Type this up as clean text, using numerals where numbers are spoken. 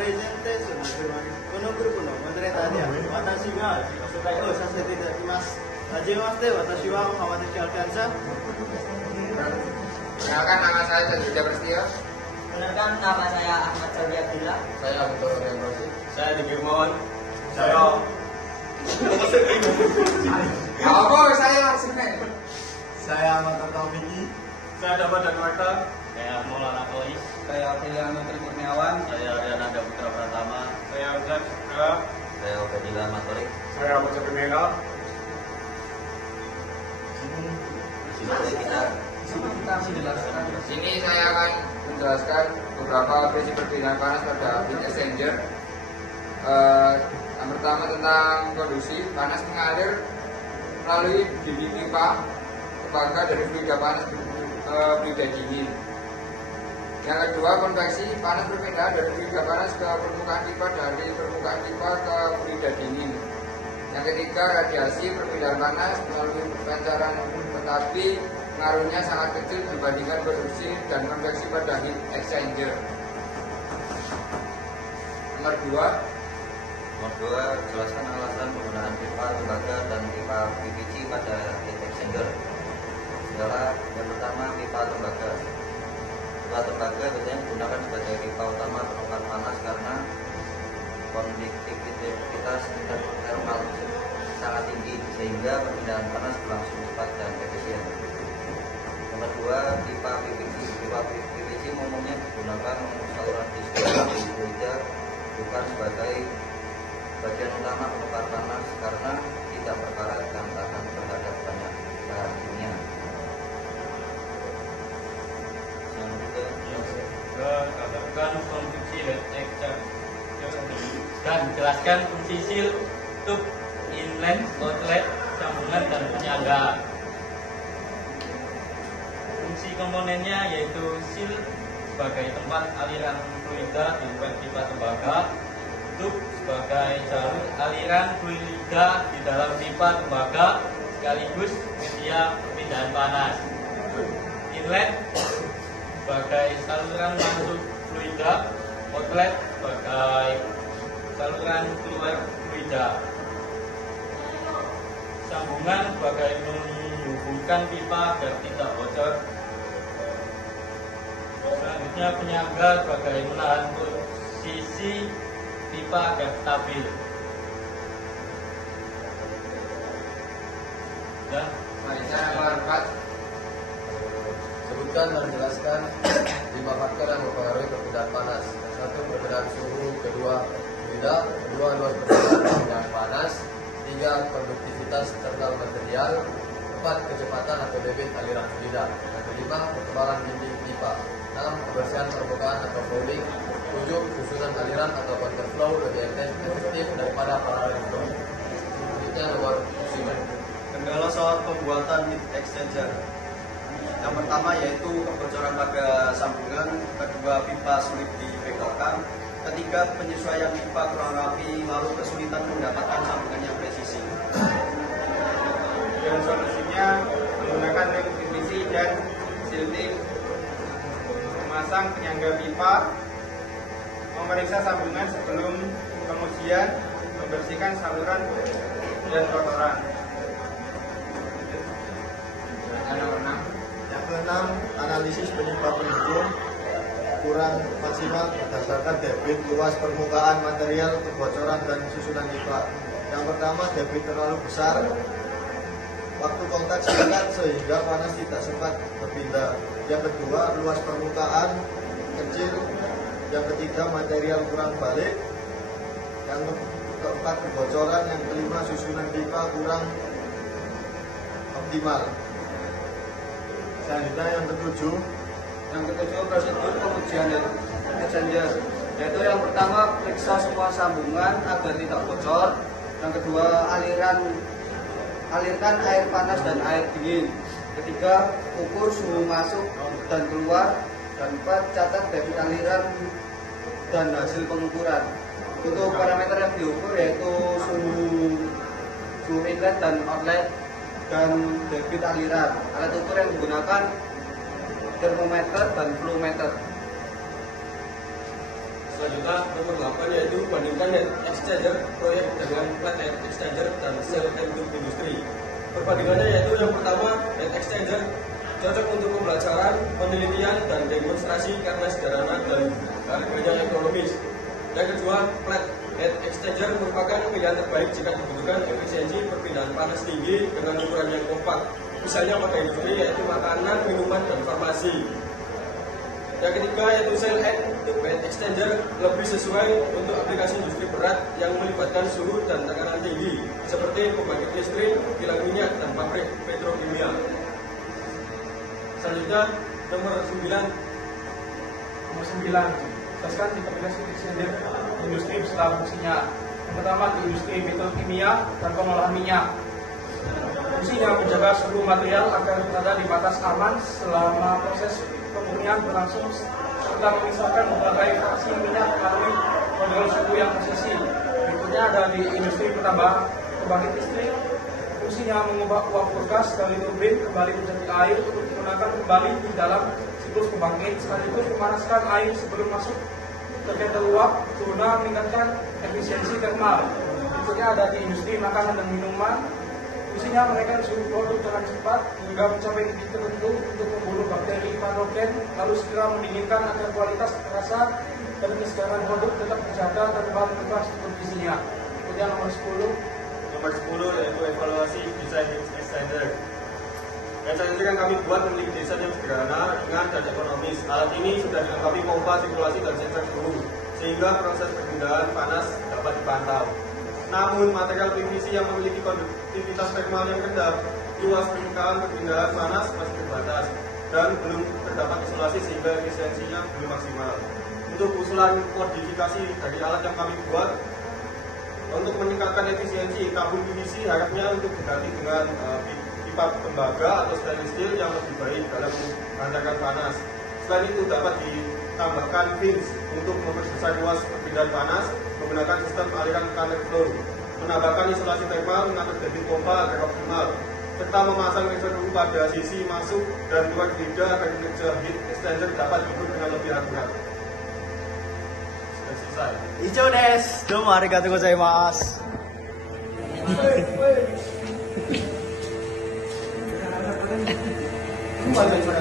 presente Kono no Menteri tadi watashi ga sasete itadakimasu. Hajimemashite, watashi wa Muhammad Rizky Alfiansyah. Perkenalkan, nama saya Jajah Prestio. Perkenalkan, nama saya Ahmad Saudi Abdillah. Saya Abdul Rahman Rosi. Saya Diki Mohon. Saya Apa saya langsung nih? Saya Ahmad Taufiki. Saya Dapat dan Warta. Saya Maulana Kois. Saya Filiano Tri Kurniawan. Saya Riananda Putra Pratama. Saya Ustaz Suka. Saya Ubedillah Matorik. Saya Abu Capi Mega. Di Sini saya akan menjelaskan beberapa prinsip perbedaan panas pada heat exchanger. Yang pertama tentang konduksi, panas mengalir melalui bibit pipa tembaga dari fluida panas ke fluida dingin. Yang kedua, konveksi, panas berpindah dari fluida panas ke permukaan pipa, dari permukaan pipa ke fluida dingin. Yang ketiga, radiasi, perpindahan panas melalui pancaran, tetapi pengaruhnya sangat kecil dibandingkan konduksi dan konveksi pada heat exchanger. Nomor dua, jelaskan alasan penggunaan pipa tembaga dan pipa PVC pada heat exchanger. Adalah yang pertama, pipa tembaga. Pipa tembaga biasanya digunakan sebagai pipa utama penukar panas karena konduktivitas dan thermal sangat tinggi sehingga perpindahan panas berlangsung cepat dan efisien. Nomor dua, pipa PVC. Pipa PVC umumnya digunakan untuk saluran distribusi fluida bukan sebagai bagian utama penukar panas karena tidak berkarat dan tahan terhadap banyak bahan kimia. Katakan fungsi heat exchanger dan jelaskan fungsi seal, tube, inlet, outlet, sambungan dan penyangga. Fungsi komponennya yaitu seal sebagai tempat aliran fluida di pipa tembaga, tube sebagai jalur aliran fluida di dalam pipa tembaga sekaligus media perpindahan panas, inlet sebagai saluran masuk fluida, outlet sebagai saluran keluar fluida, sambungan sebagai menghubungkan pipa agar tidak bocor. Selanjutnya penyangga sebagai menahan posisi pipa agar stabil. Dan selanjutnya nomor 4. Sebutkan dan jelaskan 5 faktor yang mempengaruhi perbedaan panas. Satu, perbedaan suhu. Kedua, fluida. Kedua, luas perbedaan panas. Tiga, konduktivitas thermal material. Empat, kecepatan atau debit aliran fluida. Yang kelima, ketebalan dinding pipa. 6, kebersihan permukaan atau fouling. 7, susunan aliran atau counterflow lebih efektif daripada parallel flow. Selanjutnya nomor 9. Kendala saat pembuatan heat exchanger. Yang pertama yaitu kebocoran pada sambungan, kedua pipa sulit dibengkelkan, ketiga penyesuaian pipa kurang rapi, lalu kesulitan mendapatkan sambungan yang presisi. Dan solusinya menggunakan lem PVC dan silting, memasang penyangga pipa, memeriksa sambungan sebelum kemudian membersihkan saluran dan kotoran. Nomor 6. Yang keenam, analisis penyebab pendukung kurang maksimal berdasarkan debit, luas permukaan material, kebocoran dan susunan pipa. Yang pertama, debit terlalu besar, waktu kontak singkat sehingga panas tidak sempat berpindah. Yang kedua, luas permukaan kecil. Yang ketiga, material kurang balik. Yang keempat, kebocoran. Yang kelima, susunan pipa kurang optimal. Selanjutnya yang ketujuh, prosedur pengujian heat exchanger, yaitu yang pertama periksa semua sambungan agar tidak bocor. Yang kedua, alirkan air panas dan air dingin. Ketiga, ukur suhu masuk dan keluar. Dan empat, catat debit aliran dan hasil pengukuran. Untuk parameter yang diukur yaitu suhu inlet dan outlet dan debit aliran. Alat ukur yang digunakan termometer dan flowmeter. Selanjutnya nomor 8 yaitu bandingkan heat exchanger proyek dengan flat heat exchanger dan cell and tube industri. Perbandingannya yaitu yang pertama, heat exchanger cocok untuk pembelajaran, penelitian, dan demonstrasi karena sederhana dan harganya ekonomis. Yang kedua, flat heat exchanger merupakan pilihan terbaik jika dibutuhkan efisiensi perpindahan panas tinggi dengan ukuran yang kompak, misalnya pada industri yaitu makanan, minuman, dan farmasi. Yang ketiga yaitu cell and tube heat exchanger lebih sesuai untuk aplikasi industri berat yang melibatkan suhu dan tekanan tinggi seperti pembangkit listrik, kilang minyak, dan pabrik petrokimia. Selanjutnya nomor 9. Nomor 9. Jelaskan aplikasi exchanger industri beserta fungsinya. Yang pertama di industri petrokimia dan pengolahan minyak. Fungsinya menjaga suhu material agar berada di batas aman selama proses pemurnian berlangsung serta memisahkan berbagai fraksi minyak melalui kontrol suhu yang presisi. Berikutnya ada di industri pembangkit listrik. Fungsinya mengubah uap gas dari turbin kembali menjadi air untuk digunakan kembali di dalam siklus pembangkit, sekaligus memanaskan air sebelum masuk ke ketel uap guna meningkatkan efisiensi termal. Berikutnya ada di industri makanan dan minuman. Fungsinya menaikkan suhu produk dengan cepat hingga mencapai titik tertentu untuk membunuh bakteri patogen, lalu segera mendinginkan agar kualitas rasa dan kesegaran produk tetap terjaga tanpa berubah kondisinya. Kemudian nomor 10. Nomor 10 yaitu evaluasi desain heat exchanger. Exchanger yang kami buat memiliki desain yang sederhana, ringan, dan ekonomis. Alat ini sudah dilengkapi pompa sirkulasi dan sensor suhu, sehingga proses perpindahan panas dapat dipantau. Namun, material PVC yang memiliki konduktivitas termal yang rendah, luas permukaan perpindahan panas masih terbatas, dan belum terdapat isolasi sehingga efisiensinya belum maksimal. Untuk usulan modifikasi dari alat yang kami buat, untuk meningkatkan efisiensi, tabung PVC harapnya untuk diganti dengan pipa tembaga atau stainless steel yang lebih baik dalam menghantarkan panas. Selain itu dapat ditambahkan fins untuk memperbesar luas perpindahan panas menggunakan sistem aliran current flow, menambahkan isolasi termal, mengatur debit pompa agar optimal, serta memasang reservoir pada sisi masuk dan keluar lidah agar kinerja heat exchanger dapat diukur dengan lebih akurat. Sudah selesai. Ijo des, domo arigatou gozaimasu. Kembali ke